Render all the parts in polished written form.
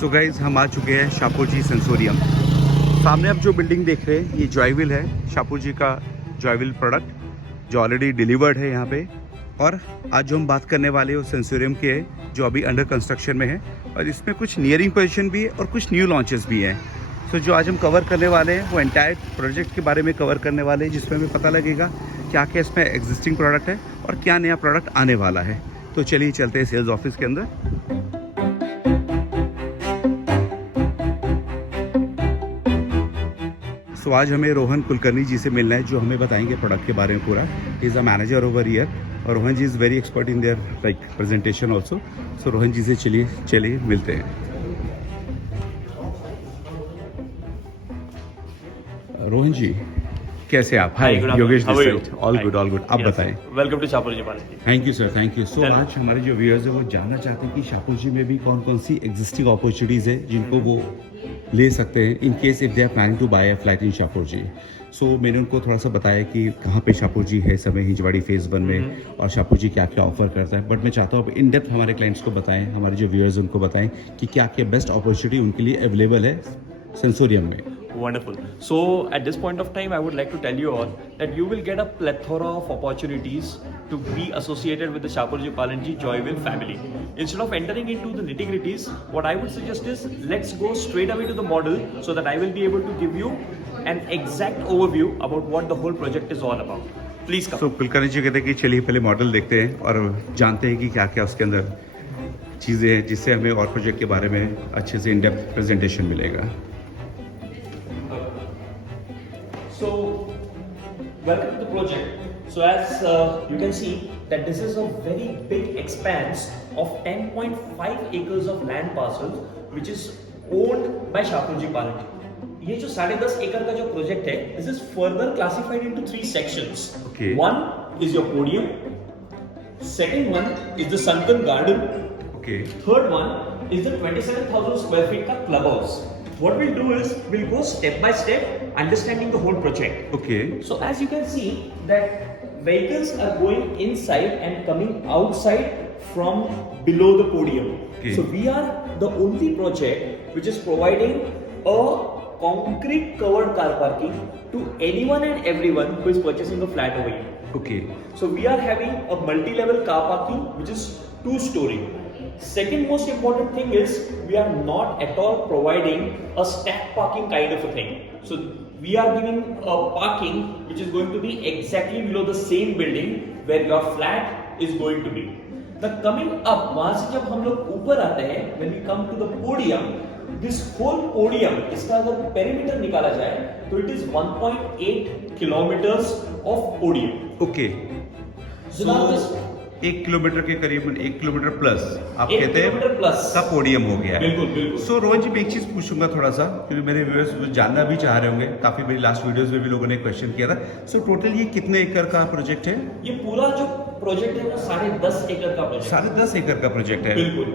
So guys हम आ चुके हैं शाहपुर जी सेंसोरियम। सामने आप जो बिल्डिंग देख रहे हैं ये जॉयविल है, शाहपुर जी का जॉयविल प्रोडक्ट जो ऑलरेडी डिलीवर्ड है यहाँ पे। और आज जो हम बात करने वाले हैं वो सेंसोरियम के है जो अभी अंडर कंस्ट्रक्शन में है और इसमें कुछ नियरिंग पोजीशन भी है और कुछ न्यू लॉन्चेस भी हैं। सो जो आज हम कवर करने वाले हैं वो एंटायर प्रोजेक्ट के बारे में कवर करने वाले हैं, जिसमें हमें पता लगेगा क्या क्या इसमें एग्जिस्टिंग प्रोडक्ट है और क्या नया प्रोडक्ट आने वाला है। तो चलिए चलते हैं सेल्स ऑफिस के अंदर। सो आज हमें रोहन कुलकर्णी जी से मिलना है जो हमें बताएंगे प्रोडक्ट के बारे में पूरा। He is a manager over here और Rohan ji is very expert in their like presentation also. So Rohan ji से चलिए मिलते हैं। रोहन जी कैसे आप? Hi Yogesh this side. All good आप बताएं। Welcome to Shapoorji park. Thank you sir, thank you. So आज हमारे जो व्यूअर्स है वो जानना चाहते हैं कि शाहपुर जी में भी कौन कौन सी एग्जिस्टिंग अपॉर्चुनिटीज़ है जिनको वो ले सकते हैं in case if they are planning to buy a flat in Shapoorji. So मैंने उनको थोड़ा सा बताया कि कहाँ पे शाहपुर जी है समय हिंजवाड़ी फेज 1 में और शाहपुर जी क्या क्या ऑफर करता है। बट मैं चाहता हूँ इन डेप्थ हमारे क्लाइंट्स को बताएं, हमारे जो व्यूअर्स उनको बताएं कि क्या क्या बेस्ट अपॉर्चुनिटी उनके लिए अवेलेबल है सेंसोरियम में। Wonderful. So at this point of time, I would like to tell you all that you will get a plethora of opportunities to be associated with the Shapoorji Pallonji Joyville family. Instead of entering into the nitty-gritties, what I would suggest is let's go straight away to the model so that I will be able to give you an exact overview about what the whole project is all about. Please come. So Kulkarni जी कहते हैं कि चलिए पहले model देखते हैं और जानते हैं कि क्या क्या उसके अंदर चीज़ें हैं जिससे हमें और प्रोजेक्ट के बारे में अच्छे से इन डेप्थ प्रेजेंटेशन मिलेगा। So, welcome to the project. So as you can see that this is a very big expanse of 10.5 acres of land parcels which is owned by Shapoorji Pallonji. ये जो 10.5 एकड़ का जो project है, this is further classified into 3 sections. Okay. One is your podium. Second one is the sunken garden. Okay. Third one is the 27,000 square feet का clubhouse. What we'll do is we'll go step by step, understanding the whole project. Okay. So as you can see that vehicles are going inside and coming outside from below the podium. Okay. So we are the only project which is providing a concrete covered car parking to anyone and everyone who is purchasing a flat over here. Okay. So we are having a multi-level car parking which is 2-story. Second most important thing is we are not at all providing a stack parking kind of a thing. So we are giving a parking which is going to be exactly below the same building where your flat is going to be. The coming up, वहां से जब हम लोग ऊपर आते हैं, when we come to the podium, this whole podium, इसका अगर पेरीमीटर निकाला जाए तो it is 1.8 kilometers of podium. Okay. So now this 1 kilometre के करीबन 1 किलोमीटर प्लस आप कहते हैं प्लस का पोडियम हो गया है। बिल्कुल बिल्कुल। सो रोहन जी मैं एक चीज़ पूछूंगा थोड़ा सा क्योंकि मेरे व्यूअर्स जानना भी चाह रहे होंगे, काफ़ी मेरी लास्ट वीडियोस में भी लोगों ने क्वेश्चन किया था। सो टोटल ये कितने एकड़ का प्रोजेक्ट है? ये पूरा जो प्रोजेक्ट है वो 10.5 एकड़ का प्रोजेक्ट। 10.5 एकड़ का प्रोजेक्ट है। बिल्कुल।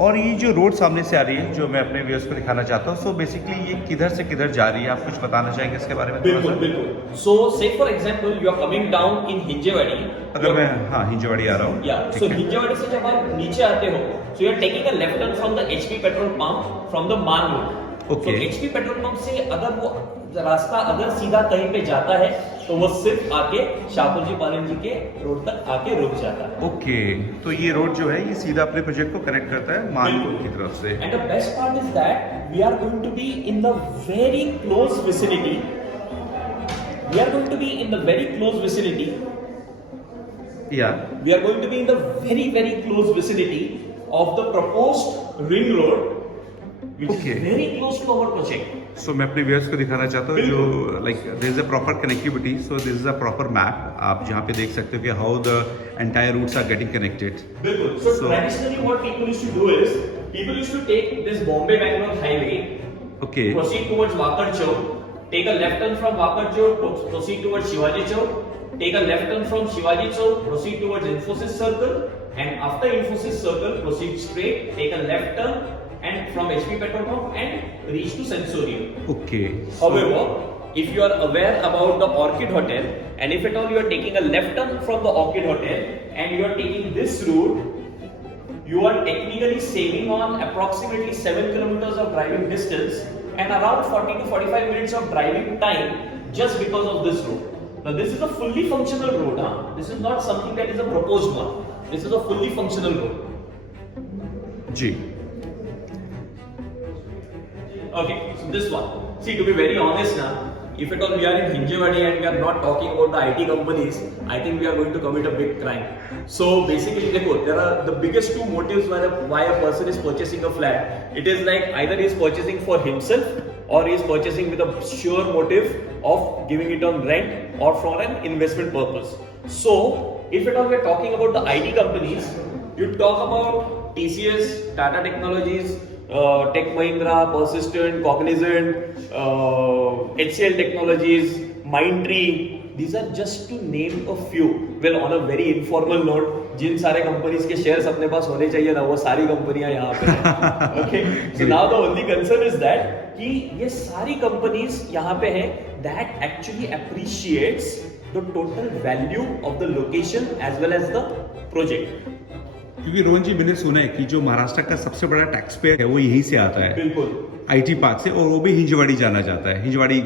और ये जो रोड सामने से आ रही है जो मैं अपने व्यूअर्स को दिखाना चाहता हूँ, सो बेसिकली ये किधर से किधर जा रही है, आप कुछ बताना चाहेंगे इसके बारे में? बिल्कुल बिल्कुल। So say for example you are coming down in Hinjewadi. अगर मैं हिंजेवाड़ी आ रहा हूँ या सो हिंजेवाड़ी से जब आप नीचे आते हो so you are taking a left turn from the HP petrol pump from the Maan road. Okay. तो एचपी पेट्रोल पंप से अगर वो रास्ता अगर सीधा कहीं पे जाता है तो वो सिर्फ आके शाहपुरजी पालनजी के रोड तक आके रुक जाता है। ओके तो ये रोड जो है ये सीधा अपने प्रोजेक्ट को कनेक्ट करता है मानपुर की तरफ से। And the best part is that we are going to be in the very close vicinity. We are going to be in the very close vicinity. We are going to be in the very close vicinity of the proposed ring road, which Okay. is very close to our project. So मैं अपने viewers को दिखाना चाहता हूँ जो like there is a proper connectivity. So this is a proper map, आप जहाँ पे देख सकते हो कि how the entire routes are getting connected. बिल्कुल। So traditionally what people used to do is people used to take this Bombay-Bangalore highway, okay proceed towards Wakad Chowk, take a left turn from Wakad Chowk, proceed towards Shivaji Chowk, take a left turn from Shivaji Chowk, proceed towards Infosys Circle, and after Infosys Circle, proceed straight, take a left turn, and from HP Petrol Pump and reach to Sensorium. Okay However, if you are aware about the Orchid Hotel, and if at all you are taking a left turn from the Orchid Hotel and you are taking this route, you are technically saving on approximately 7 kilometers of driving distance and around 40 to 45 minutes of driving time just because of this road. Now this is a fully functional road. This is not something that is a proposed one. This is a fully functional road. जी. Okay, so this one. See, to be very honest now, if at all we are in Hinjewadi and we are not talking about the IT companies, I think we are going to commit a big crime. So basically, there are the biggest two motives why a person is purchasing a flat. It is like either he is purchasing for himself or he is purchasing with a sure motive of giving it on rent or for an investment purpose. So if at all we are talking about the IT companies, you talk about TCS, Tata Technologies, Tech Mahindra, Persistent, Cognizant, HCL Technologies, Mindtree. These are just to name a few. Well, on a very informal note, जिन सारे companies के shares अपने पास होने चाहिए ना वो सारी कंपनियां यहाँ पे हैं. Okay, so now the only concern is that कि ये सारी कंपनीज यहाँ पे हैं that actually appreciates the total value of the location as well as the project. क्योंकि रोहन जी मैंने सुना है कि जो महाराष्ट्र का सबसे बड़ा टैक्स पेयर है वो यहीं से आता है. बिल्कुल. IT पार्क से, और वो भी हिंजवाड़ी जाना जाता है. हिंजवाड़ी,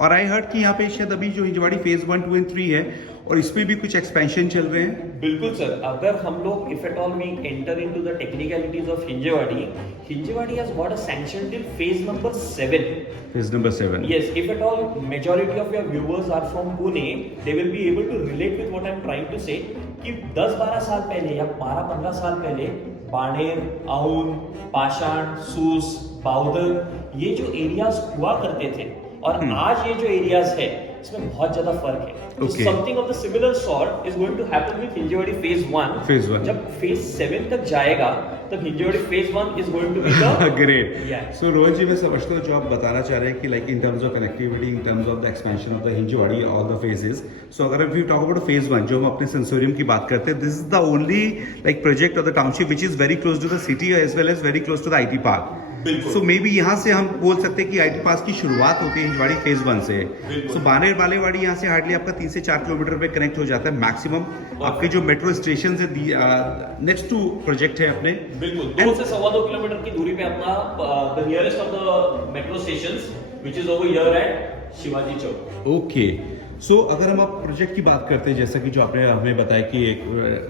और आई हर्ड कि यहाँ पे शायद अभी जो हिंजवाड़ी फेज 1, 2 and 3 है और इसमें भी कुछ एक्सपेंशन चल रहे हैं. बिल्कुल सर. अगर हम लोग if at all we enter into the technicalities of Hinjewadi has got a sanction till phase number 7. Phase number 7. Yes, if at all majority of your viewers are from Pune, they will be able to relate with what I am trying to say कि 10-12 साल पहले या 12-15 साल पहले बाणेर, औंध, पाषाण, सूस, बाउदर ये जो areas हुआ करते थे और आज ये जो एरियाज है इसमें बहुत ज्यादा फर्क है. Okay. Something of the similar sort is going to happen with Hinjewadi phase 1. Phase 1. जब फेज 7 तक जाएगा तब Hinjewadi phase 1 is going to be the great. So Rohan ji मैं समझता हूँ जो आप बताना चाह रहे हैं कि like in terms of connectivity, in terms of the expansion of the Hinjewadi, all the phases. So अगर वी टॉक अबाउट फेज 1 जो हम अपने सेंसोरियम की बात करते हैं, this is the only like project of the township which is very close to the city as well as very close to the IT park. So maybe यहाँ से हम बोल सकते हैं कि IT पार्क की शुरुआत होती है हिंजवाड़ी फेज 1 से. सो बानेर बालेवाड़ी यहाँ से हार्डली आपका 3 से 4 किलोमीटर पे कनेक्ट हो जाता है मैक्सिमम. आपके जो मेट्रो स्टेशन है नेक्स्ट टू प्रोजेक्ट है अपने. बिल्कुल 2 से 2.25 किलोमीटर की दूरी पे अपना the nearest of the metro stations which is over here at Shivaji Chowk. Okay. So अगर हम आप प्रोजेक्ट की बात करते हैं, जैसा कि जो आपने हमें बताया कि एक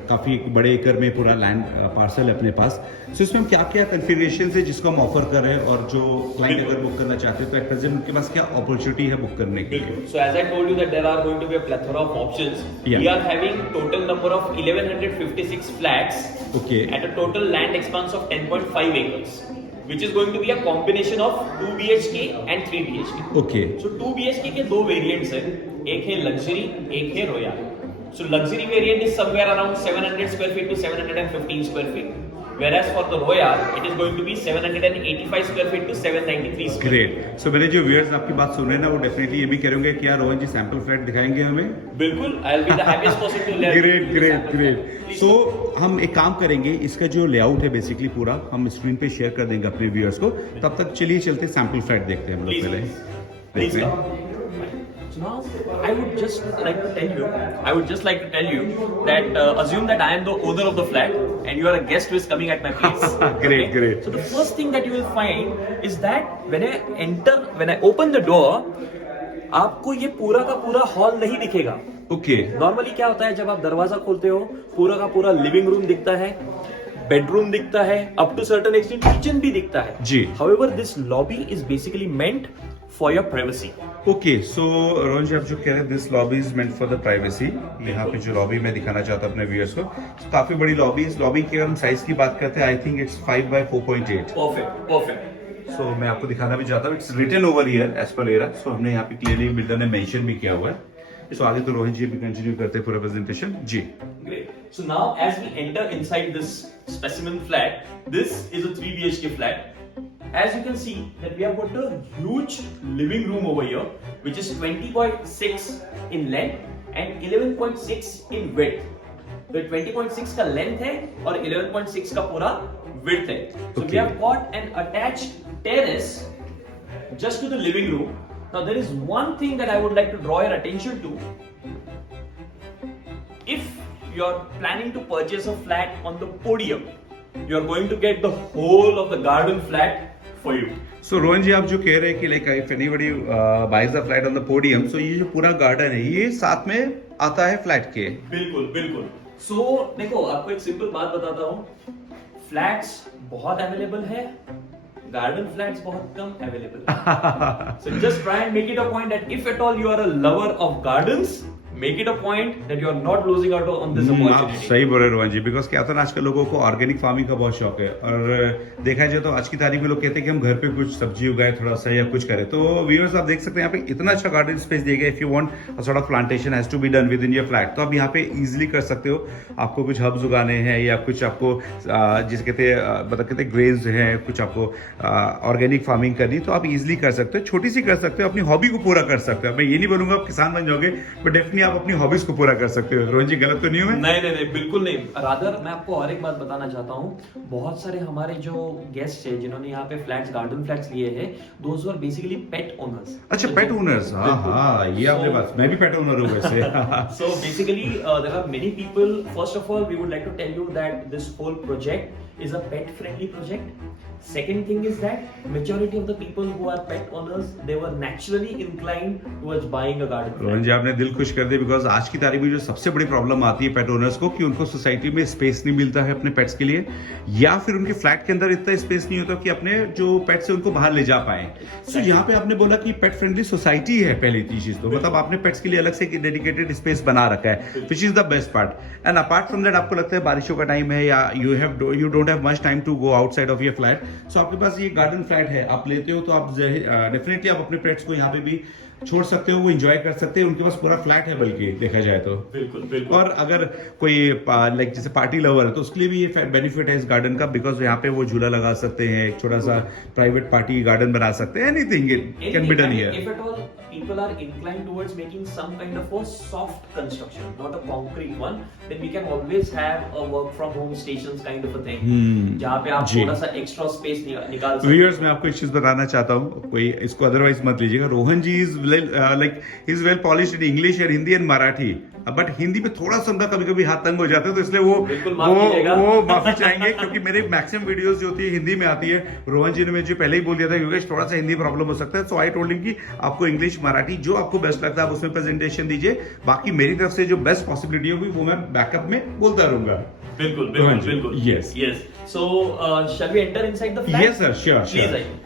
काफ़ी बड़े एकड़ में पूरा लैंड पार्सल है अपने पास. सो इसमें हम क्या क्या कन्फिगरेशन है जिसको हम ऑफर कर रहे हैं और जो क्लाइंट अगर बुक करना चाहते हैं तो एट प्रेजेंट उनके पास क्या अपॉर्चुनिटी है बुक करने के लिए. So as I told you that there are going to be a plethora of options. Yeah. We are having total number of 1156 flats. Okay. At a total land expanse of 10.5 acres. Which is going to be a combination of 2 BHK and 3 BHK. Okay. So 2 BHK के दो variants हैं. एक है luxury, एक है royal. So luxury variant is somewhere around 700 square feet to 715 square feet. Whereas for the royal, it is going to be 785 square feet to 793 square feet. Great. सो मेरे जो viewers आपकी बात सुन रहे हैं ना वो डेफिनेटली ये भी कह रहे कि यार रोहन जी सैंपल फ्लैट दिखाएंगे हमें. बिल्कुल. I'll be the happiest person to let. Great great great. So हम एक काम करेंगे, इसका जो लेआउट है बेसिकली पूरा हम स्क्रीन पे शेयर कर देंगे अपने व्यूअर्स को. तब तक चलिए चलते सैंपल फ्लैट देखते हैं हम लोग पहले. Please देखते हैं. come. So now, I would just like to tell you that assume that I am the owner of the flat and you are a guest who is coming at my place. Great, great. So the first thing that you will find is that when I open the door, आपको ये पूरा का पूरा hall नहीं दिखेगा. Okay. Normally क्या होता है जब आप दरवाजा खोलते हो पूरा का पूरा लिविंग रूम दिखता है, बेडरूम दिखता है, up to certain extent kitchen भी दिखता है. जी. However, this lobby is basically meant for your privacy. Okay. So Rohan ji आप जो कह रहे हैं this lobby is meant for the privacy. यहाँ पे जो लॉबी मैं दिखाना चाहता हूँ अपने व्यूअर्स को, काफी बड़ी लॉबी. इस लॉबी की हम साइज की बात करते हैं I think it's 5 by 4.8. Perfect. So मैं आपको दिखाना भी चाहता हूँ. It's written over here as per RERA. So हमने यहाँ पे क्लियरली बिल्डर ने मेंशन भी किया हुआ है. सो आगे तो रोहन जी भी कंटिन्यू करते हैं पूरा presentation. Ji. Great. So now as we enter inside this specimen flat, this is a 3 BHK flat. As you can see that we have got a huge living room over here which is 20.6 in length and 11.6 in width. तो 20.6 का length है और 11.6 का पूरा width है. So we have got an attached terrace just to the living room. Now there is one thing that I would like to draw your attention to. If you are planning to purchase a flat on the podium, you are going to get the whole of the garden flat for you. सो रोहन जी, आप जो कह रहे हैं कि like if anybody buys the flat on the podium, so ये जो पूरा garden है ये साथ में आता है फ्लैट के? बिल्कुल बिल्कुल। सो देखो, आपको एक सिंपल बात बताता हूँ, फ्लैट्स बहुत अवेलेबल है, गार्डन फ्लैट्स बहुत कम available. So just try and make it a point that if at all you are a lover of gardens, make it a point that you are not losing out on this आप opportunity. सही बोल रहे रोहन जी, because क्या होता है ना, आजकल लोगों को ऑर्गेनिक फार्मिंग का बहुत शौक है, और देखा जाए तो आज की तारीख में लोग कहते हैं कि हम घर पे कुछ सब्जी उगाए थोड़ा सा या कुछ करें। तो व्यूअर्स, आप देख सकते हैं यहाँ पे इतना अच्छा गार्डन स्पेस दिया गया। If you want a sort of plantation has to be done within your flat, तो आप यहाँ पे इजीली कर सकते हो। आपको कुछ हर्ब्स उगाने हैं या कुछ आपको जिसे कहते हैं मतलब कहते हैं ग्रेन्स हैं, कुछ आपको ऑर्गेनिक फार्मिंग करनी, तो आप इजीली कर सकते हो, छोटी सी कर सकते हो, अपनी हॉबी को पूरा कर सकते हो। मैं ये नहीं बोलूंगा आप किसान बन जाओगे, बट डेफिनेटली आप अपनी हॉबीज को पूरा कर सकते हो। रोहन जी, गलत तो नहीं हूं मैं? नहीं नहीं नहीं, बिल्कुल नहीं। रादर मैं आपको और एक बात बताना चाहता हूँ, बहुत सारे हमारे जो गेस्ट है जिन्होंने यहाँ पे फ्लैट्स, गार्डन फ्लैट्स लिए हैं, those are basically pet owners. अच्छा, पेट ओनर्स, हाँ, ये आपने बात, मैं भी पेट ओनर हूँ वैसे। So basically, there are many people. First of all, we would like to tell you that this whole project is a pet-friendly project. Second thing is that majority of the people who are pet owners, they were naturally inclined towards buying a garden. Rohan जी, आपने दिल खुश कर दिया, because आज की तारीख में जो सबसे बड़ी प्रॉब्लम आती है पेट ओनर्स को कि उनको सोसाइटी में स्पेस नहीं मिलता है अपने पेट्स के लिए, या फिर उनके फ्लैट के अंदर इतना स्पेस नहीं होता कि अपने जो पेट्स है उनको बाहर ले जा पाए। सो यहाँ पे आपने बोला कि पेट फ्रेंडली सोसाइटी है, पहली चीज तो मतलब आपने पेट्स के लिए अलग से डेडिकेटेड स्पेस बना रखा है, which is the best part. And apart from that, आपको लगता है बारिशों का टाइम है या you don't have much time to go outside of your flat, so आपके पास ये गार्डन फ्लैट है, आप लेते हो तो आप डेफिनेटली आप अपने पेट्स को यहाँ पे भी छोड़ सकते हो, वो एंजॉय कर सकते हैं, उनके पास पूरा फ्लैट है बल्कि देखा जाए तो। बिल्कुल बिल्कुल। और अगर कोई लाइक जैसे पार्टी लवर है तो उसके लिए भी ये बेनिफिट है इस गार्डन का, बिकॉज यहाँ पे वो झूला लगा सकते हैं, एक छोटा सा प्राइवेट पार्टी गार्डन बना सकते हैं, anything can be done here. If at all people are inclined towards making some kind of a soft construction, not a concrete one, then we can always have a work from home stations kind of a thing, जहाँ पे आप जी। थोड़ा सा extra space निकाल सकते viewers, मैं आपको एक चीज बताना चाहता हूँ, कोई इसको अदरवाइज मत लीजिएगा। Rohan ji is like is well polished in English and Hindi and Marathi, but Hindi पे थोड़ा सा उनका कभी कभी हाथ तंग हो जाता है, तो इसलिए वो माफी चाहेंगे, क्योंकि मेरे मैक्सिमम वीडियोस जो होती है हिंदी में आती है। रोहन जी ने मुझे पहले ही बोल दिया था क्योंकि थोड़ा सा हिंदी प्रॉब्लम हो सकता है, सो आई टोल्ड हिम कि आपको इंग्लिश मराठी जो आपको बेस्ट लगता है आप उसमें प्रेजेंटेशन दीजिए, बाकी मेरी तरफ से जो बेस्ट पॉसिबिलिटी होगी वो मैं बैकअप में बोलता रहूंगा। बिल्कुल बिल्कुल बिल्कुल। Yes. Yes. So shall we enter inside the flat? Yes sir, sure, Please sure. आइए।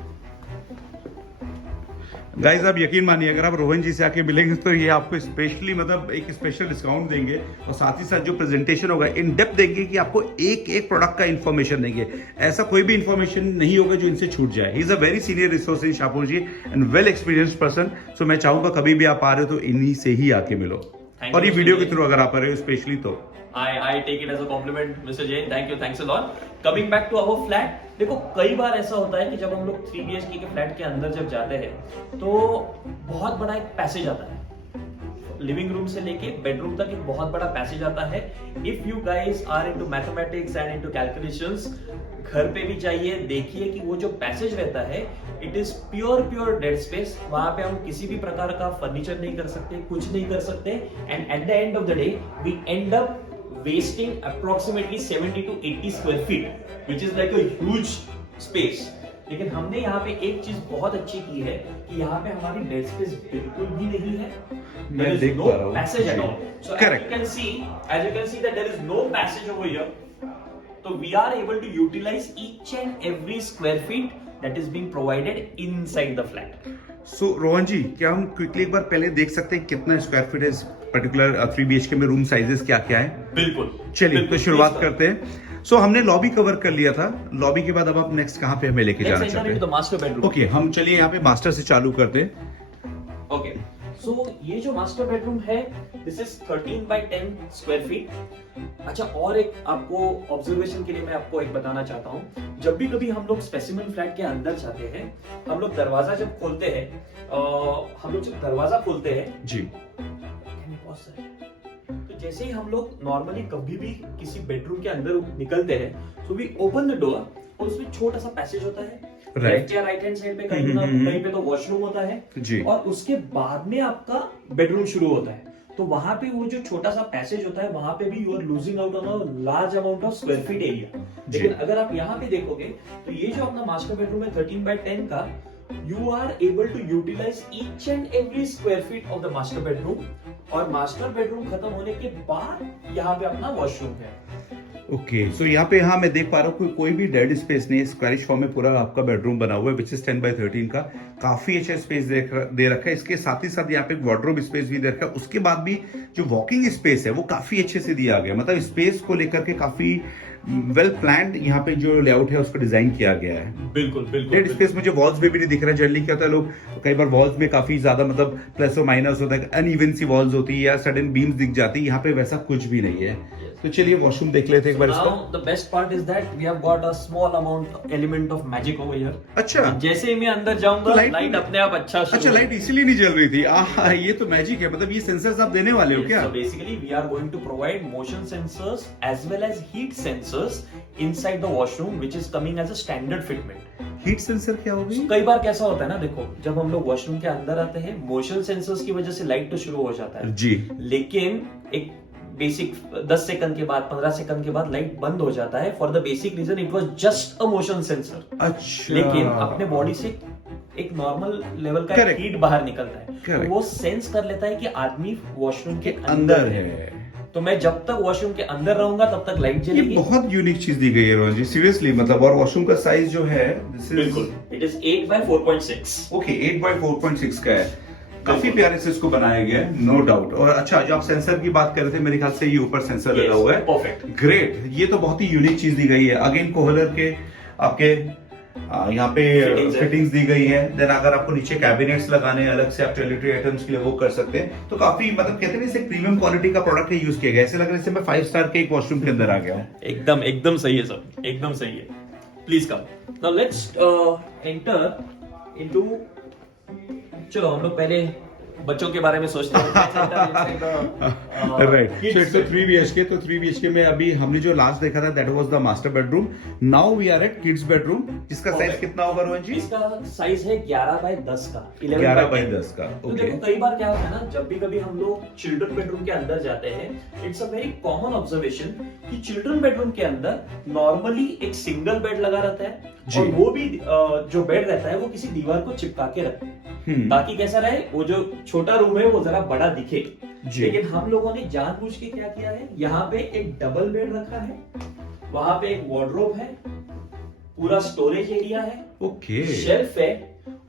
गाइज, आप यकीन मानिए, अगर आप रोहन जी से आके मिलेंगे तो ये आपको स्पेशली मतलब एक स्पेशल डिस्काउंट देंगे, और साथ ही साथ जो प्रेजेंटेशन होगा इन डेप्थ देंगे कि आपको एक एक प्रोडक्ट का इन्फॉर्मेशन देंगे। ऐसा कोई भी इन्फॉर्मेशन नहीं होगा जो इनसे छूट जाए। He is a very senior resource in Shapoorji and well experienced person, so मैं चाहूंगा कभी भी आप आ रहे हो तो इन्हीं से ही आके मिलो, और ये वीडियो के थ्रू अगर आप आ रहे हो स्पेशली तो। I take it as a compliment, Mr. Jain. Thank you, thanks a lot. Coming back to our flat, देखो कई बार ऐसा होता है कि जब हम लोग 3 BHK के फ्लैट के अंदर जब जाते हैं तो बहुत बड़ा एक पैसेज आता है, लिविंग रूम से लेके बेडरूम तक एक बहुत बड़ा पैसेज आता है। If you guys are into mathematics and into calculations, घर पे भी जाइए, देखिए कि वो जो पैसेज रहता है it is pure dead space. वहां पे हम किसी भी प्रकार का फर्नीचर नहीं कर सकते, कुछ नहीं कर सकते, and at the end of the day we end up wasting approximately 70 to 80 square feet, which is like a huge space. लेकिन हमने यहाँ पे एक चीज बहुत अच्छी की है कि यहाँ पे हमारी डेड स्पेस बिल्कुल भी नहीं है। There is no passage at all. So as you can see that there is no passage over here. So we are able to utilize each and every square feet that is being provided inside the flat. सो रोहन जी, क्या हम quickly एक बार पहले देख सकते हैं कितना square feet है इस पर्टिकुलर 3 BHK में, रूम साइजेस क्या क्या है? बिल्कुल। चलिए तो शुरुआत करते हैं। सो हमने लॉबी कवर कर लिया था, लॉबी के बाद अब आप नेक्स्ट कहाँ पे हमें लेके जाना चाहते हैं? Master bedroom. ओके, हम चलिए यहाँ पे मास्टर से चालू करते हैं। ओके, सो ये जो मास्टर बेडरूम है this is 13 by 10 square feet. अच्छा, और एक आपको ऑब्जर्वेशन के लिए मैं आपको एक बताना चाहता हूँ, जब भी कभी हम लोग स्पेसिमेन फ्लैट के अंदर जाते हैं, हम लोग दरवाजा जब खोलते हैं, जी, तो जैसे ही हम लोग नॉर्मली कभी भी किसी बेडरूम के अंदर निकलते हैं, so we open the door और उसमें छोटा सा पैसेज होता है, लेफ्ट या राइट हैंड साइड पे कहीं पे तो वॉशरूम होता है जी, और उसके बाद में आपका बेडरूम शुरू होता है। तो वहां पे वो जो छोटा सा पैसेज होता है वहां पे भी you are losing out on a large amount of square feet area. लेकिन अगर आप यहाँ पे देखोगे तो ये जो अपना मास्टर बेडरूम है 13x10 का, you are able to utilize each and every square feet of the master bedroom। और मास्टर बेडरूम खत्म होने के बाद यहाँ पे अपना वॉशरूम है। ओके सो यहाँ पे हाँ मैं देख पा रहा हूँ कोई भी डेड स्पेस नहीं है, स्क्वायरिश फॉर्म में पूरा आपका बेडरूम बना हुआ है विच इज 10x13 का। काफी अच्छा स्पेस दे रखा है। इसके साथ ही साथ यहाँ पे वार्डरोब स्पेस भी दे रखा है। उसके बाद भी जो वॉकिंग स्पेस है वो काफी अच्छे से दिया गया, मतलब स्पेस को लेकर के काफी वेल प्लान्ड यहाँ पे जो लेआउट है उसको डिजाइन किया गया है। बिल्कुल बिल्कुल। डेड स्पेस मुझे वॉल्स में भी नहीं दिख रहा है। जनरली क्या होता है लोग कई बार वॉल्स में काफी ज्यादा मतलब प्लस और माइनस होता है, अनइवन सी वॉल्स होती है या सडन बीम्स दिख जाती है, यहाँ पे वैसा कुछ भी नहीं है। तो चलिए वॉशरूम देख लेते हैं एक बार इसका। Now the best part is that we have got a small amount element of magic over here। अच्छा जैसे ही मैं अंदर जाऊंगा लाइट अपने आप अच्छा लाइट इसीलिए नहीं जल रही थी। ये तो मैजिक है, मतलब ये सेंसर्स आप देने वाले हो क्या? So basically we are going to provide motion sensors as well as heat sensors inside the washroom which is coming as a standard fitment। Heat sensor क्या होगी? So, कई बार कैसा होता है ना, देखो जब हम लोग वॉशरूम के अंदर आते हैं मोशन सेंसर्स की वजह से लाइट तो शुरू हो जाता है जी, लेकिन एक बेसिक 10 सेकंड के बाद 15 सेकंड के बाद लाइट बंद हो जाता है for the basic reason it was just a motion sensor. अच्छा। लेकिन अपने बॉडी से एक नॉर्मल लेवल का हीट बाहर निकलता है तो वो सेंस कर लेता है कि आदमी वॉशरूम के अंदर है। तो मैं जब तक वॉशरूम के अंदर रहूंगा तब तक लाइट जलेगी। बहुत यूनिक चीज दी गई है रोहन जी, सीरियसली मतलब। और वॉशरूम का साइज जो है बिल्कुल it is 8x4.6। Okay 8x4.6 का है। काफी प्यारे से इसको बनाया गया है, नो डाउट। और अच्छा जो आप सेंसर की बात कर रहे थे मेरे ख्याल से ये ऊपर सेंसर लगा हुआ है। Perfect, great. ये तो बहुत ही यूनिक चीज दी गई है। अगेन कोहलर के आपके यहाँ पे फिटिंग्स दी गई है। देन अगर आपको नीचे कैबिनेट्स लगाने अलग से आप टॉयलेटरी आइटम्स के लिए वो कर सकते हैं। तो काफी मतलब कहते हैं इसे प्रीमियम क्वालिटी का प्रोडक्ट यूज किया गया। ऐसे लग रहा है जैसे मैं 5 स्टार के एक वॉशरूम के अंदर आ गया हूँ। एकदम सही है सर, एकदम सही है। Please come now let's enter into. चलो हम लोग पहले बच्चों के बारे में सोचते हैं। Right, so it's 3 BHK। तो 3 BHK में अभी हमने जो लास्ट देखा था that was the master bedroom. Now we are at kids bedroom, जिसका साइज कितना होगा रोहन जी? इसका साइज है 11x10 का, 11x10 का। तो देखो कई बार क्या होता है ना, जब भी कभी हम लोग चिल्ड्रन बेडरूम के अंदर जाते हैं, it's a very common observation कि चिल्ड्रन बेडरूम के अंदर नॉर्मली एक सिंगल बेड लगा रहता है और वो भी जो बेड रहता है वो किसी दीवार को चिपका के रखते हैं ताकि कैसा रहे, वो जो छोटा रूम है वो जरा बड़ा दिखे। लेकिन हम लोगों ने जानबूझ के क्या किया है, यहाँ पे एक डबल बेड रखा है, वहां पे एक वार्डरोब है, पूरा स्टोरेज एरिया है, ओके, शेल्फ है,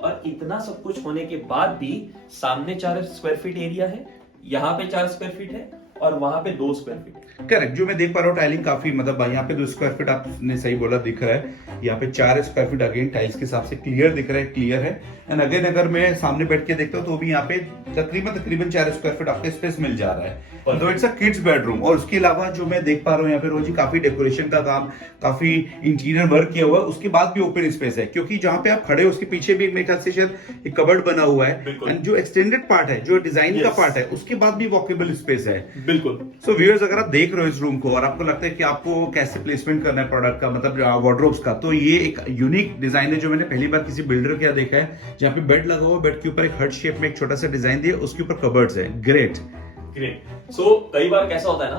और इतना सब कुछ होने के बाद भी सामने 4 स्क्वायर फीट एरिया है, यहाँ पे 4 स्क्वायर फीट है और वहां पे 2 स्क्वायर फीट। करेक्ट, जो मैं देख पा रहा हूँ टाइलिंग काफी मतलब यहाँ पे 2 स्क्वायर फीट आपने सही बोला दिख रहा है। यहाँ पे 4 स्क्वायर फीट अगेन टाइल्स के हिसाब से क्लियर दिख रहा है, क्लियर है। एंड अगेन अगर मैं सामने बैठ के देखता हूँ तो भी यहाँ पे तकरीबन 4 स्क्वायर फीट आपके स्पेस मिल जा रहा है। तो इट्स अ किड्स बेडरूम। और उसके अलावा जो मैं देख पा रहा हूँ यहाँ पे रोजी काफी डेकोरेशन का काम, काफी इंटीरियर वर्क किया हुआ है। उसके बाद भी ओपन स्पेस है क्योंकि जहाँ पे आप खड़े हो उसके पीछे भी मेरे ख्याल से शायद एक कबर्ड बना हुआ है। एंड जो एक्सटेंडेड पार्ट है, जो डिजाइन का पार्ट है, उसके बाद भी वॉकेबल स्पेस है। बिल्कुल। सो व्यूअर्स, अगर आप देख रहे हो इस रूम को और आपको लगता है कि आपको कैसे प्लेसमेंट करना है प्रोडक्ट का, मतलब वार्डरोब्स का, तो ये एक यूनिक डिजाइन है जो मैंने पहली बार किसी बिल्डर का देखा है, जहाँ पे बेड लगा हुआ, बेड के ऊपर एक हार्ट शेप में एक छोटा सा डिजाइन दिया, उसके ऊपर कबर्ड्स है। ग्रेट। सो कई बार कैसा होता है ना,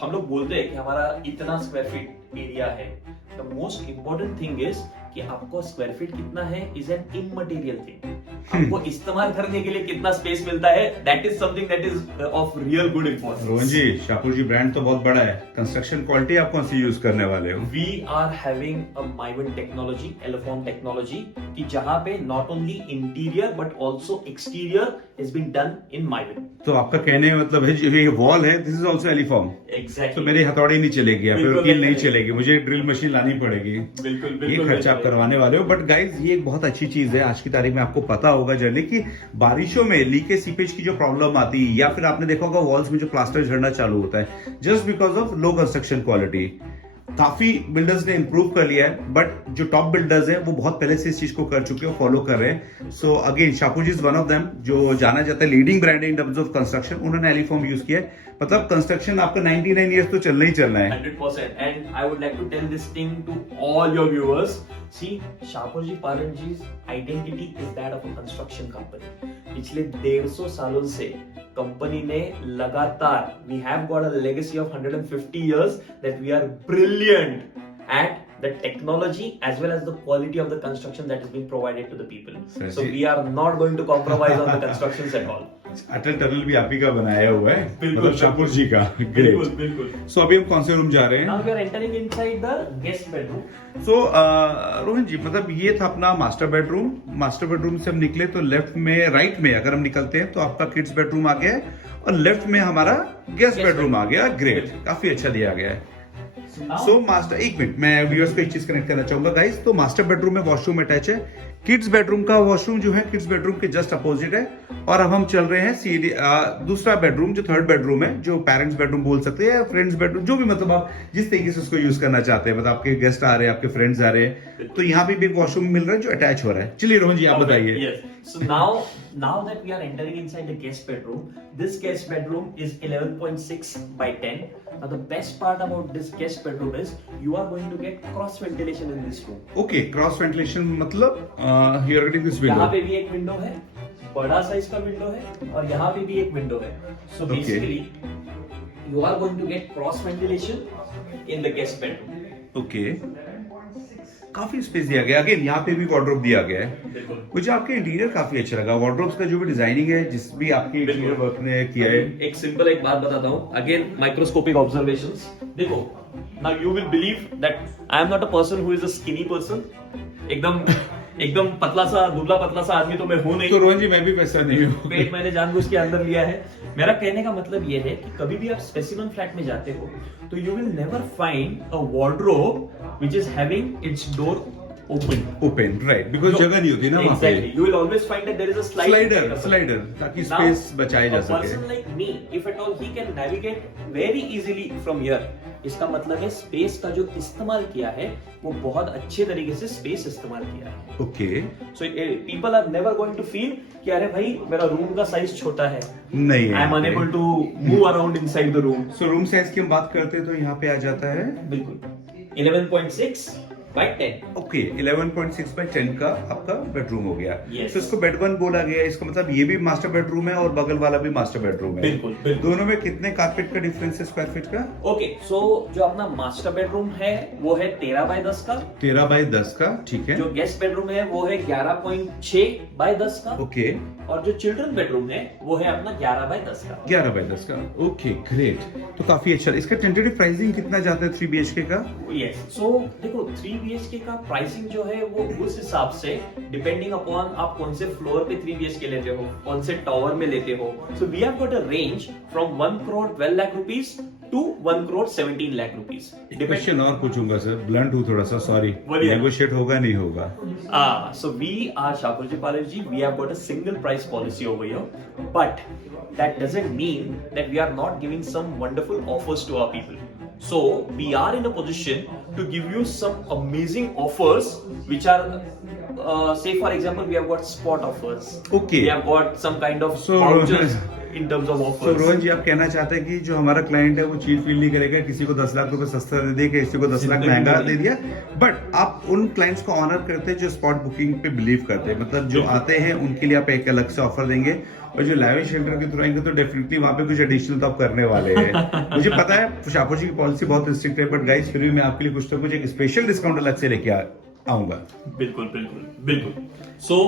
हम लोग बोलते हैं कि हमारा इतना स्क्वायर फीट एरिया है। The most important thing is कि आपको स्क्वायर फीट कितना है इज एन इममटेरियल थिंग। आपको इस्तेमाल करने के लिए कितना स्पेस मिलता है, that is something that is of real good importance. Rohan ji, Shahpur ji brand तो बहुत बड़ा है। कंस्ट्रक्शन क्वालिटी आप कौन सी यूज करने वाले हो? We are having a Mivan technology, aluform technology, कि जहां पे not only interior but also exterior is been done in Mivan. तो आपका कहने का मतलब है जो ये वॉल है दिस इज ऑल्सो एलिफॉर्म। एग्जैक्टली। तो मेरी हथौड़ी नहीं चलेगी या फिर कील नहीं चलेगी, मुझे ड्रिल मशीन लानी पड़ेगी। बिल्कुल ये खर्चा आप करवाने वाले हो। बट गाइज, ये एक बहुत अच्छी चीज है आज की तारीख में। आपको पता होगा जनरली कि बारिशों में लीकेज सीपेज की जो प्रॉब्लम आती है, या फिर आपने देखा होगा वॉल्स में जो प्लास्टर झड़ना चालू होता है just because of low construction quality. काफी बिल्डर्स ने इंप्रूव कर लिया है, बट जो टॉप बिल्डर्स हैं वो बहुत पहले से इस चीज को कर चुके हैं, फॉलो कर रहे हैं। So again Shapoorji is one of them, जो जाना जाता है leading brand in terms of construction. उन्होंने एलिफॉर्म यूज किया है। मतलब कंस्ट्रक्शन आपका 99 इयर्स तो चलना ही चलना है। 100%. And I would like to tell this thing to all your viewers. See, Shahpurji Paranji's identity is that of a construction company. पिछले 150 सालों से कंपनी ने लगातार we have got a legacy of 150 years that we are brilliant at the technology as well as the quality of the construction that is being provided to the people. So we are not going to compromise on the constructions at all. Atal tunnel भी आप ही का बनाया हुआ है, बिल्कुल, मतलब शाहपुर जी का। बिल्कुल बिल्कुल। सो अभी हम कौन से रूम जा रहे हैं? Now we are entering inside the guest bedroom. सो रोहन जी, मतलब ये था अपना मास्टर बेडरूम। मास्टर बेडरूम से हम निकले तो लेफ्ट में, राइट में अगर हम निकलते हैं तो आपका किड्स बेडरूम आ गया है और लेफ्ट में हमारा गेस्ट बेडरूम आ गया। ग्रेट, काफी अच्छा दिया गया है। सो मास्टर, एक मिनट, मैं व्यूअर्स को एक चीज कनेक्ट करना चाहूंगा गाइस। तो मास्टर बेडरूम में वॉशरूम अटैच है। किड्स बेडरूम का वॉशरूम जो है किड्स बेडरूम के जस्ट अपोजिट है। और अब हम चल रहे हैं सीधी दूसरा बेडरूम, जो थर्ड बेडरूम है, जो पेरेंट्स बेडरूम बोल सकते हैं या फ्रेंड्स बेडरूम, जो भी मतलब आप जिस तरीके से उसको यूज करना चाहते हैं। मतलब आपके गेस्ट आ रहे हैं, आपके फ्रेंड्स आ रहे हैं, तो यहाँ पे भी एक वॉशरूम मिल रहा है जो अटैच हो रहा है। चलिए रोहन जी, आप बताइए। Yes. So now that we are entering inside the guest bedroom, this guest bedroom is 11.6 by 10. Now the best part about this guest bedroom is you are going to get cross ventilation in this room. Okay, cross ventilation मतलब you are getting this यहाँ window. पे भी एक window है, बड़ा size का window है, और यहाँ पे भी एक विंडो है। So Okay. basically you are going to get cross ventilation in the guest bedroom. Okay, काफी स्पेस दिया गया। अगेन यहाँ पे भी वार्डरोब दिया गया है। बिल्कुल। मुझे आपके इंटीरियर काफी अच्छा लगा। वार्डरोब्स का जो भी डिजाइनिंग है, जिस भी आपके इंटीरियर वर्क ने किया है। एक सिंपल एक बात बताता हूँ, अगेन माइक्रोस्कोपिक ऑब्जर्वेशंस। देखो, now you will believe that I am not a person who is a skinny person. एकदम पतला सा, दुबला पतला सा आदमी तो मैं हूं नहीं। तो रोहन जी, मैं भी वैसा नहीं हूँ। पेट मैंने जानबूझ के अंदर लिया है। मेरा कहने का मतलब ये है कि कभी भी आप स्पेसिमन फ्लैट में जाते हो तो you will never find a wardrobe which is having its door open, right, because जगह नहीं होती ना वहाँ पे। Exactly. You will always find that there is a slider, ताकि Now, स्पेस बचाई जा a person सके। like me, if at all he can navigate very easily from here, इसका मतलब है स्पेस का जो इस्तेमाल किया है वो बहुत अच्छे तरीके से स्पेस इस्तेमाल किया है। Okay, So people are never going to feel कि अरे भाई मेरा रूम का साइज छोटा है, नहीं I am unable to move around inside the room. So room size की हम बात करते हैं तो यहाँ पे आ जाता है बिल्कुल 11.6 by 10. ओके, 11.6 by 10 का आपका बेडरूम हो गया। Yes. तो इसको बेड 1 बोला गया। इसका मतलब ये भी मास्टर बेडरूम है और बगल वाला भी मास्टर बेडरूम है। बिल्कुल, बिल्कुल। दोनों में कितने कारपेट का डिफरेंस है स्क्वायर फीट का? ओके, सो जो अपना मास्टर बेडरूम है वो है 13 by 10 का। 13 by 10 का, ठीक है। जो गेस्ट बेडरूम है वो है 11.6 by 10 का। ओके, और जो चिल्ड्रन बेडरूम है वो है अपना 11 by 10 का। 11 by 10 का, ओके, ग्रेट। तो काफी अच्छा। इसका टेंटेटिव प्राइसिंग कितना जाता है 3 BHK का? यस, सो देखो 3 BHK का प्राइसिंग जो है वो उस हिसाब से डिपेंडिंग अपॉन आप कौन से फ्लोर पे 3 BHK लेते हो, कौन से टावर में लेते हो। So we have got a range from 1 crore 12 lakh rupees to 1 crore 17 lakh rupees। Question और पूछूंगा सर, ब्लंट हूँ थोड़ा सा, सॉरी। बोलिए। नेगोशिएट होगा नहीं होगा? So we are Shakur Ji Palak ji, we have got a single price policy over here, but that doesn't mean that we are not giving some wonderful offers to our people. So we are in a position to give you some amazing offers which are say for example we have got spot offers. Okay. We have got some kind of So, vouchers in terms of तो offers. Rohan ji, आप कहना चाहते हैं कि जो हमारा client है वो चीट फील नहीं करेगा, किसी को 10 लाख रुपए सस्ता दे दिया, किसी को 10 लाख महंगा दे दिया, बट आप उन क्लाइंट्स को ऑनर करते हैं जो स्पॉट बुकिंग पे बिलीव करते हैं। मतलब जो आते हैं उनके लिए आप एक अलग से ऑफर देंगे, और जो लाइव शेल्टर के थ्रू आएंगे तो डेफिनेटली वहाँ पे कुछ एडिशनल तो आप करने वाले हैं। मुझे पता है शाहपुर जी की पॉलिसी बहुत रिस्ट्रिक्ट है, बट गाइस फिर भी मैं आपके लिए कुछ तो कुछ एक स्पेशल डिस्काउंट अलग से लेके आऊंगा। बिल्कुल बिल्कुल बिल्कुल। So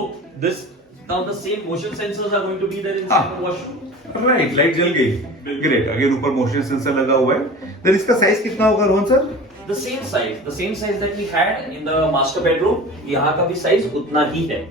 this now the same motion sensors are going to be there inside the washroom. Right, light जल गई, ग्रेट। अगेन ऊपर मोशन सेंसर लगा हुआ है। देन इसका साइज कितना होगा Rohan sir? The same size that we had in the master bedroom, यहाँ का भी साइज उतना ही है।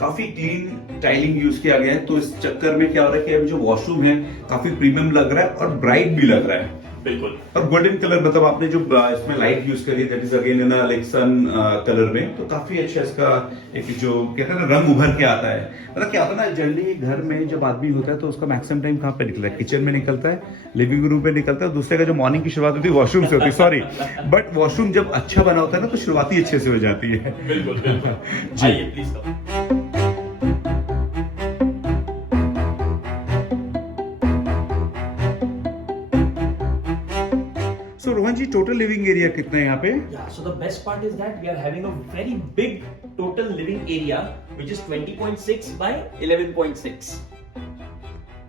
काफी क्लीन टाइलिंग यूज किया गया है, तो इस चक्कर में क्या हो रहा है कि अभी जो वॉशरूम है काफी प्रीमियम लग रहा है और ब्राइट भी लग रहा है। बिल्कुल। और गोल्डन कलर, मतलब आपने जो इसमें लाइट यूज करी that is again in like sun colour में, तो काफी अच्छा इसका एक जो कहते हैं ना रंग उभर के आता है। मतलब क्या होता है ना, जनरली घर में जब आदमी होता है तो उसका मैक्सिमम टाइम कहाँ पे निकलता है? किचन में निकलता है, लिविंग रूम पे निकलता है, दूसरे का जो मॉर्निंग की शुरुआत होती है वॉशरूम से होती है, सॉरी, बट वॉशरूम जब अच्छा बना होता है ना तो शुरुआती अच्छे से हो जाती है। बिल्कुल बिल्कुल। जी। आइए please come. So Rohan ji, total living area कितना है यहाँ पे? Yeah, so the best part is that we are having a very big total living area which is 20.6 by 11.6.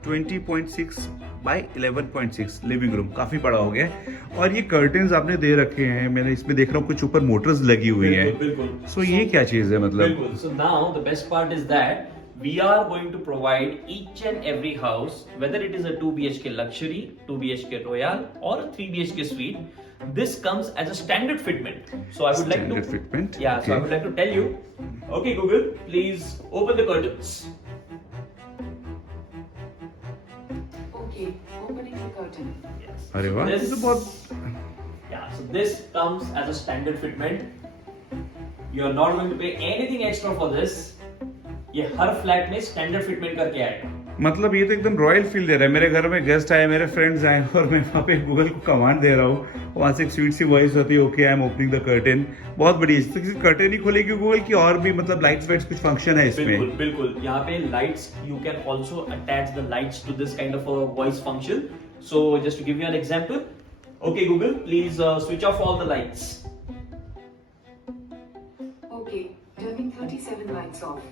20.6 bye 11.6 living room काफी बड़ा हो गया है। और ये कर्टन्स आपने दे रखे हैं, मैंने इसमें देख रहा हूँ कुछ ऊपर मोटर्स लगी हुई है। बिल्कुल। सो ये क्या चीज है मतलब? बिल्कुल। So now the best part is that we are going to provide each and every house, whether it is a 2 BHK luxury, 2 BHK royal, or a 3 BHK suite. This comes as a standard fitment. So I would like Standard to fitment, Yeah. So I okay. would like to tell you. Okay, Google, please open the curtains. Okay, opening the curtain. Yes. अरे वाह, ये This, तो बहुत yeah. So this comes as a standard fitment. You are not going to pay anything extra for this. ये हर flat में standard fitment करके आएगा। मतलब ये तो एकदम रॉयल फील दे रहा है। मेरे घर में गेस्ट आए, मेरे फ्रेंड्स आए और मैं वहाँ पे गूगल को कमांड दे रहा हूँ, वहाँ से एक स्वीट सी वॉइस होती है, okay I am opening the curtain. बहुत बढ़िया। तो किसी कर्टेन ही खोलेगी गूगल की, और भी मतलब लाइट्स वाइट्स कुछ फंक्शन है इसमें? बिल्कुल बिल्कुल। यहाँ पे lights, you can also attach the lights to this kind of a voice function. So just to give you an example, okay Google please switch off all the lights. Okay, turning 37 lights off.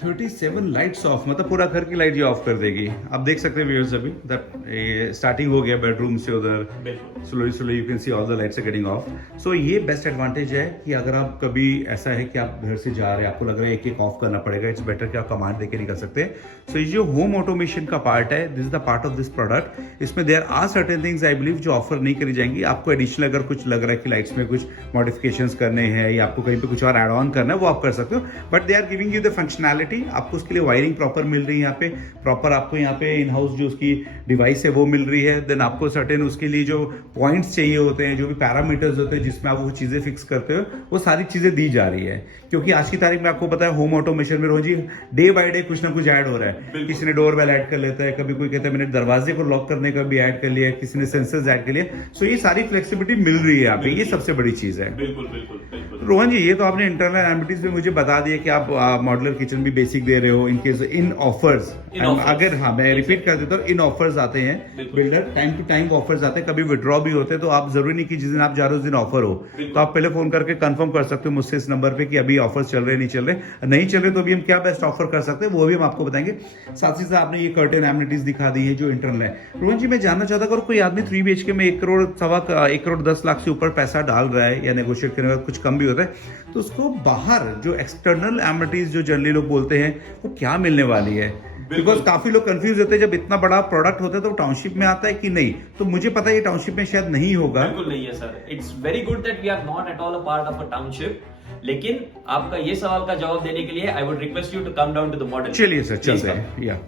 37 lights off, मतलब पूरा घर की light ये of कर देगी। आप देख सकते हैं व्यूअर्स, अभी स्टार्टिंग हो गया बेडरूम से उधर, बिल्कुल। Slowly you can see all the lights are getting off. So ये बेस्ट एडवांटेज है कि अगर आप कभी ऐसा है कि आप घर से जा रहे हैं, आपको लग रहा है एक एक ऑफ करना पड़ेगा, इट्स बेटर कि आप कमांड देके निकल सकते हैं। सो ये जो होम ऑटोमेशन का पार्ट है, this is the part of this product. इसमें there are certain things I believe जो ऑफर नहीं करी जाएंगी। आपको एडिशनल अगर कुछ लग रहा है कि लाइट्स में कुछ मॉडिफिकेशंस करने हैं या आपको कहीं पे कुछ और एड ऑन करना है, वो आप कर सकते हो, but they are giving you the functionality. आपको उसके लिए वायरिंग प्रॉपर मिल रही है, यहाँ पे प्रॉपर आपको यहाँ पे इन हाउस जो उसकी डिवाइस है वो मिल रही है। देन आपको सर्टेन उसके लिए जो पॉइंट्स चाहिए होते हैं, जो भी पैरामीटर्स होते हैं जिसमें आप वो चीजें फिक्स करते हो, वो सारी चीजें दी जा रही है। क्योंकि आज की तारीख में आपको पता है होम ऑटोमेशन में रोज ही डे बाय डे कुछ ना कुछ ऐड हो रहा है। किसी ने डोर बेल ऐड कर लेता है, कभी कोई कहता है मैंने दरवाजे को लॉक करने का भी ऐड कर लिया, किसी ने सेंसर्स ऐड कर लिया। सो ये सारी फ्लेक्सिबिलिटी मिल रही है यहाँ पे, ये सबसे बड़ी चीज है। बिल्कुल बिल्कुल बिल्कुल। रोहन जी, ये तो आपने इंटरनल एमिनिटीज में मुझे बता दिया कि आप मॉड्यूलर किचन भी बेसिक दे रहे हो इनकेस इन ऑफर्स। अगर हाँ मैं रिपीट कर देता हूँ, इन ऑफर्स आते हैं builder, time to time offers आते हैं, कभी विड्रॉ भी होते हैं। तो आप जरूरी नहीं कि जिस दिन आप जा रहे हो उस दिन ऑफर हो, तो आप पहले फोन करके कंफर्म कर सकते हो मुझसे इस नंबर पे कि अभी ऑफर्स चल रहे नहीं चल रहे। नहीं चल रहे तो अभी हम क्या बेस्ट ऑफर कर सकते हैं वो भी हम आपको बताएंगे। साथ ही साथ आपने ये कर्टेन एमिनिटीज दिखा दी है जो इंटरनल है। रोहन जी, मैं जानना चाहता अगर कोई आदमी 3 BHK में 1 करोड़ 10 लाख से ऊपर पैसा डाल रहा है या नेगोशिएट करने का कुछ कम भी होता है, तो उसको बाहर जो एक्सटर्नल एमिनिटीज जो जनरली लोग बोलते हैं वो क्या मिलने वाली है? बिकॉज काफी लोग कंफ्यूज होते हैं, जब इतना बड़ा प्रोडक्ट होता है तो टाउनशिप में आता है कि नहीं। तो मुझे पता है ये टाउनशिप में शायद नहीं होगा। बिल्कुल नहीं है sir. It's very good that we are not at all a part of a township. लेकिन आपका ये सवाल का जवाब देने के लिए I would request you to come down to the model. चलिए सर, चलते हैं। या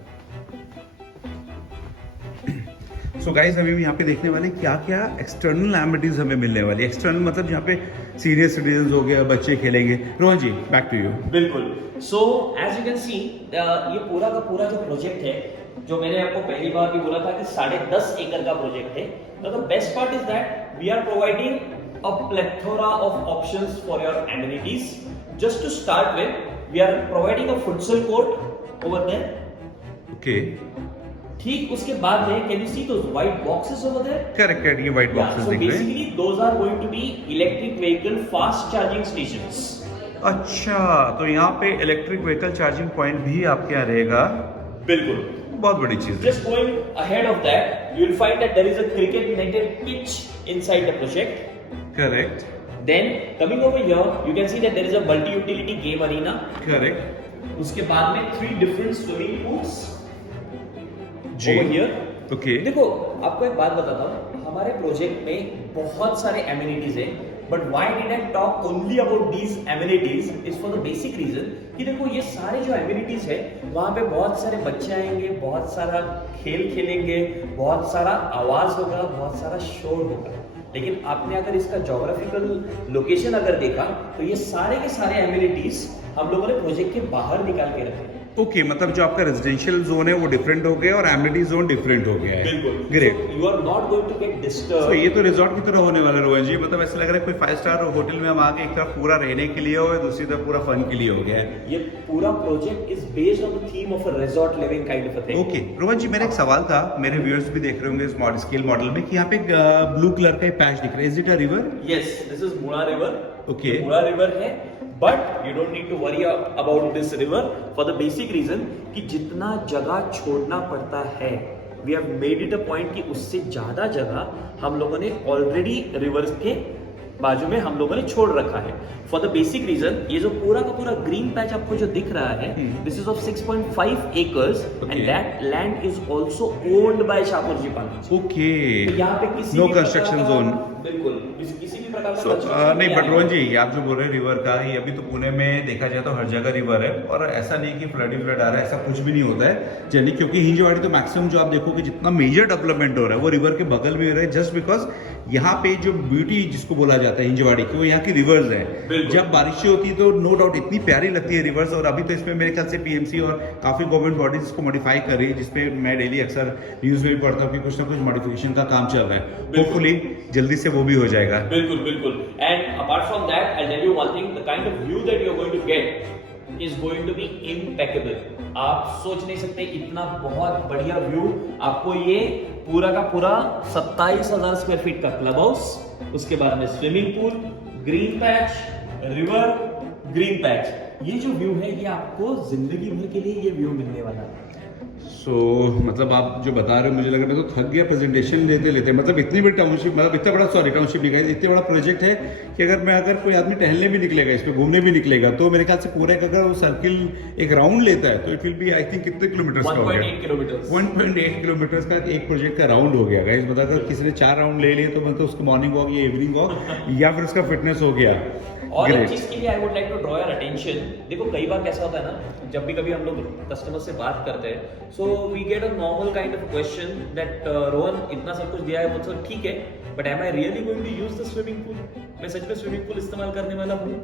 सो गाइस, अभी हम यहाँ पे देखने वाले क्या क्या एक्सटर्नल एमिनिटीज हमें मिलने वाली है। एक्सटर्नल मतलब यहाँ पे सीनियर सिटीजन हो गया, बच्चे खेलेंगे। Rohan ji, back to you. बिल्कुल। So as you can see, ये पूरा का पूरा जो प्रोजेक्ट है, जो मैंने आपको पहली बार भी बोला था कि 10.5 एकड़ का प्रोजेक्ट है। The best part is that we are providing a plethora of options for your amenities. Just to start with, we are providing a futsal court over there. Okay. ठीक उसके बाद में, can you see those white boxes over there? Correct, ये white boxes so दिख रहे हैं। basically those are going to be electric vehicle fast charging stations. अच्छा, तो यहाँ पे इलेक्ट्रिक व्हीकल चार्जिंग पॉइंट भी आपके यहाँ रहेगा। बिल्कुल, बहुत बड़ी चीज है। Just going ahead of that, you will find that there is a cricket netted pitch inside the project. Correct. Then coming over here, you can see that there is a multi-utility game arena. Correct. उसके बाद में 3 different swimming pools. Ji. Over here. Okay. देखो, आपको एक बात बताता हूँ, हमारे प्रोजेक्ट में बहुत सारे amenities हैं, but why did I talk only about these amenities? Is for the basic reason कि देखो ये सारे जो amenities है, वहाँ पे बहुत सारे बच्चे आएंगे, बहुत सारा खेल खेलेंगे, बहुत सारा आवाज होगा, बहुत सारा शोर होगा। लेकिन आपने अगर इसका ज्योग्राफिकल लोकेशन अगर देखा तो ये सारे के सारे एमिनिटीज हम लोगों ने प्रोजेक्ट के बाहर निकाल के रखे हैं। ओके, मतलब जो आपका रेजिडेंशियल जोन है वो डिफरेंट हो गया और एमिनिटी जोन डिफरेंट हो गया है। बिल्कुल, great. You are not going to get disturb. तो ये तो रिजॉर्ट की तरह होने वाला है रोहन जी, मतलब ऐसा लग रहा है कोई 5 स्टार होटल में हम आके एक तरफ पूरा रहने के लिए हो, दूसरी तरफ पूरा फन के लिए हो गया है। ये पूरा project is based on the theme of a resort living kind of a thing. Okay Rohan ji, मेरा एक सवाल था, मेरे व्यूअर्स भी देख रहे होंगे इस स्केल मॉडल में कि यहाँ पे ब्लू कलर का पैच दिख रहा है, is it a river? Yes, this is Mudha river. Okay, Mudha river है। But you don't need to worry about this river for the basic reason कि जितना जगह छोड़ना पड़ता है, we have made it a point कि उससे ज्यादा जगह हम लोगों ने ऑलरेडी रिवर के बाजू में हम लोगों ने छोड़ रखा है। फॉर द बेसिक रीजन, ये जो पूरा का पूरा ग्रीन पैच आपको जो दिख रहा है, this is of 6.5 acres and that land is also owned by Shapoorji Pallonji. Okay, तो यहाँ पे किसी नो भी कंस्ट्रक्शन प्रकार का- जोन। बिल्कुल, किसी भी प्रकार का So, construction नहीं बट आएगा। रोहन जी, ये आप जो बोल रहे हैं रिवर का, ये अभी तो पुणे में देखा जाए तो हर जगह रिवर है, और ऐसा नहीं कि फ्लड ही फ्लड आ रहा है, ऐसा कुछ भी नहीं होता है जनरली, क्योंकि हिंजवाड़ी तो मैक्सिमम जो आप देखोगे जितना मेजर डेवलपमेंट हो रहा है वो रिवर के बगल में हो रहा है, जस्ट बिकॉज यहाँ पे जो ब्यूटी जिसको बोला जाता है हिंजवाड़ी की, वो यहाँ की रिवर्स है। बिल्कुल। जब बारिशें होती है तो नो डाउट इतनी प्यारी लगती है रिवर्स, और अभी तो इसमें मेरे ख्याल से पीएमसी और काफी गवर्नमेंट बॉडीज इसको मॉडिफाई कर रही है, जिसपे मैं डेली अक्सर न्यूज में भी पढ़ता हूँ कि कुछ ना कुछ मॉडिफिकेशन का काम चल रहा है। होपफुली जल्दी से वो भी हो जाएगा। बिल्कुल बिल्कुल। And apart from that, I tell you one thing, the kind of view that you are going to get is going to be impeccable. आप सोच नहीं सकते इतना बहुत बढ़िया व्यू आपको ये पूरा का पूरा 27,000 स्क्वायर फीट का क्लब हाउस, उसके बाद में swimming pool, green patch, river, green patch, ये जो व्यू है ये आपको जिंदगी भर के लिए ये व्यू मिलने वाला है। सो मतलब आप जो बता रहे हो, मुझे लग रहा है मैं तो थक गया प्रेजेंटेशन लेते लेते। मतलब इतनी बड़ी टाउनशिप, मतलब इतना बड़ा, सॉरी टाउनशिप नहीं कहा, इतना बड़ा प्रोजेक्ट है कि अगर कोई आदमी टहलने भी निकलेगा, इस पे घूमने भी निकलेगा, तो मेरे ख्याल से पूरा एक अगर वो सर्किल एक राउंड लेता है तो it will be, I think, कितने किलोमीटर का हो गया? 1.8 किलोमीटर। 1.8 किलोमीटर का एक प्रोजेक्ट का राउंड हो गया गाइस। मतलब अगर किसी ने 4 राउंड ले लिए तो मतलब उसका मॉर्निंग वॉक या इवनिंग वॉक या फिर उसका फिटनेस हो गया। और एक Great. चीज के लिए I would like to draw your attention. देखो कई बार कैसा होता है ना, जब भी कभी हम लोग कस्टमर से बात करते हैं, so we get a normal kind of question that Rohan इतना सब कुछ दिया है, मुझसे ठीक है, but am I really going to use the swimming pool? मैं सच में स्विमिंग पूल इस्तेमाल करने वाला हूँ?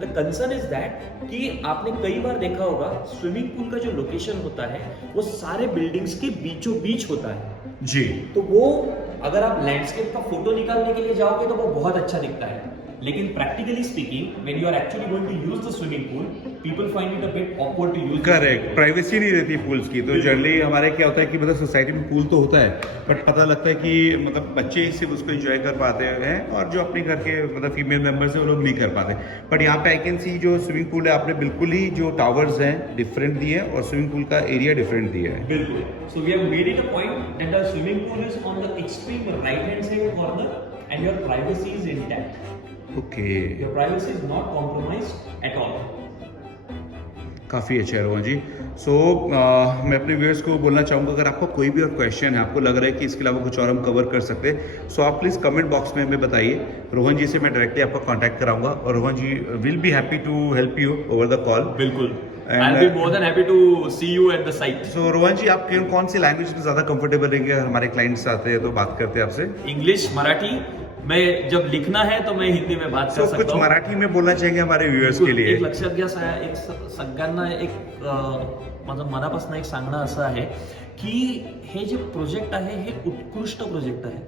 द कंसर्न इज दैट कि आपने कई बार देखा होगा स्विमिंग पूल का जो लोकेशन होता है वो सारे बिल्डिंग्स के बीचों बीच होता है जी। तो वो अगर आप लैंडस्केप का फोटो निकालने के लिए जाओगे तो वो बहुत अच्छा दिखता है, लेकिन practically speaking when you are actually going to use the swimming pool, people find it a bit awkward to use. Correct, privacy नहीं रहती पूल्स की। तो जनरली हमारे क्या होता है कि मतलब सोसाइटी में पूल तो होता है, बट पता लगता है कि मतलब बच्चे ही सिर्फ उसको एंजॉय कर पाते हैं, और जो अपने घर के मतलब फीमेल मेंबर्स हैं वो लोग नहीं कर पाते। बट यहाँ पे आई कैन सी जो स्विमिंग पूल है, आपने बिल्कुल ही जो टावर्स हैं डिफरेंट दिए हैं, और स्विमिंग पूल का एरिया डिफरेंट दिया है। बिल्कुल। So we have made it a point that the swimming pool is on the extreme right hand side corner and your privacy is intact. Okay, Your privacy is not compromised at all. काफ़ी अच्छा है रोहन जी। सो मैं अपने viewers को बोलना चाहूँगा, अगर आपको कोई भी और क्वेश्चन है, आपको लग रहा है कि इसके अलावा कुछ और हम कवर कर सकते हैं, सो आप प्लीज़ कमेंट बॉक्स में हमें बताइए। रोहन जी से मैं डायरेक्टली आपका कांटेक्ट कराऊंगा, और Rohan ji will be happy to help you over the call. बिल्कुल। And, I'll be more than happy to see you at the site. सो रोहन जी, आप कौन सी लैंग्वेज में ज़्यादा कंफर्टेबल रहेंगे? अगर हमारे क्लाइंट्स आते हैं तो बात करते हैं आपसे। इंग्लिश, मराठी, मैं जब लिखना है तो मैं हिंदी में बात कर सो सकता कुछ हूँ। मराठी में बोलना चाहेंगे हमारे व्यूअर्स के लिए? एक लक्षात घ्या, एक सगळ्यांना एक माझं मनापासून एक सांगणं असं आहे की हे जे प्रोजेक्ट आहे हे उत्कृष्ट प्रोजेक्ट आहे,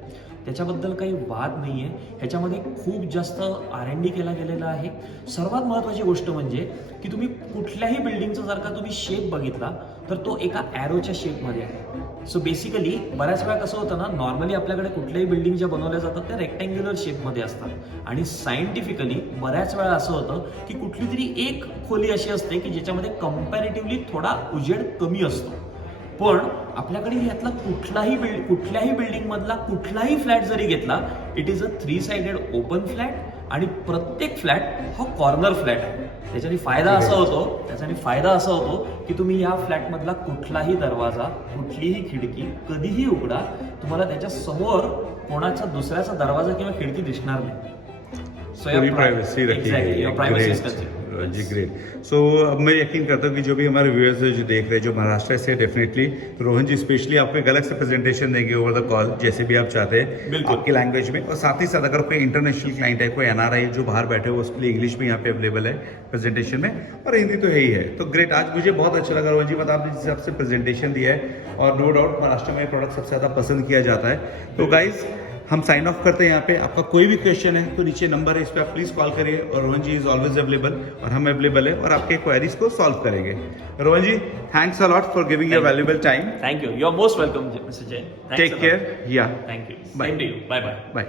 त्याच्याबद्दल काही वाद नाही आहे. ह्याच्यामध्ये खूप जास्त R&D केला गेलेला आहे. सर्वात महत्त्वाची गोष्ट म्हणजे की तुम्ही कुठल्याही बिल्डिंगचा जर का तुम्ही शेप बघितला तर तो एका ॲरोच्या शेपमध्ये आहे. सो बेसिकली बऱ्याच वेळा कसं होतं ना, नॉर्मली आपल्याकडे कुठल्याही बिल्डिंग ज्या बनवल्या जातात त्या रेक्टँग्युलर शेपमध्ये असतात, आणि सायंटिफिकली बऱ्याच वेळा असं होतं की कुठली तरी एक खोली अशी असते की ज्याच्यामध्ये कंपॅरेटिव्हली थोडा उजेड कमी असतो. पण आपल्याकडे यातला कुठल्याही बिल्डिंग मधला कुठलाही फ्लॅट जरी घेतला, it is a 3 sided open flat, आणि प्रत्येक फ्लॅट हा कॉर्नर फ्लॅट आहे. त्याच्याने फायदा असा होतो की तुम्ही या फ्लॅट मधला कुठलाही दरवाजा, कुठलीही खिडकी कधीही उघडा, तुम्हाला त्याच्या समोर कोणाचा दुसऱ्याचा दरवाजा किंवा खिडकी दिसणार नाही. पूरी प्राइवेसी रखी गई है। जी ग्रेट। सो अब मैं यकीन करता हूँ कि जो भी हमारे व्यूअर्स जो देख रहे हैं, जो महाराष्ट्र से, डेफिनेटली रोहन जी स्पेशली आपको एक अलग से प्रेजेंटेशन देंगे ओवर द कॉल, जैसे भी आप चाहते हैं आपकी लैंग्वेज में। और साथ ही साथ अगर कोई इंटरनेशनल क्लाइंट है, कोई NRI जो बाहर बैठे हो, उसके लिए इंग्लिश भी यहाँ पे अवेलेबल है प्रेजेंटेशन में, और हिंदी तो है ही है। तो ग्रेट, आज मुझे बहुत अच्छा लगा रोहन जी, मतलब आपने जिस हिसाब से प्रेजेंटेशन दिया है, और नो डाउट महाराष्ट्र में प्रोडक्ट सबसे ज़्यादा पसंद किया जाता है। तो गाइज हम साइन ऑफ करते हैं यहाँ पे। आपका कोई भी क्वेश्चन है तो नीचे नंबर है, इस पर आप प्लीज कॉल करिए, और Rohan ji is always available, और हम अवेलेबल है, और आपके क्वेरीज को सॉल्व करेंगे। Rohan ji, thanks a lot for giving your valuable time. Thank you, you are most welcome mister Jain. Take care. Yeah thank you, Bye. Same to you, bye bye. Bye.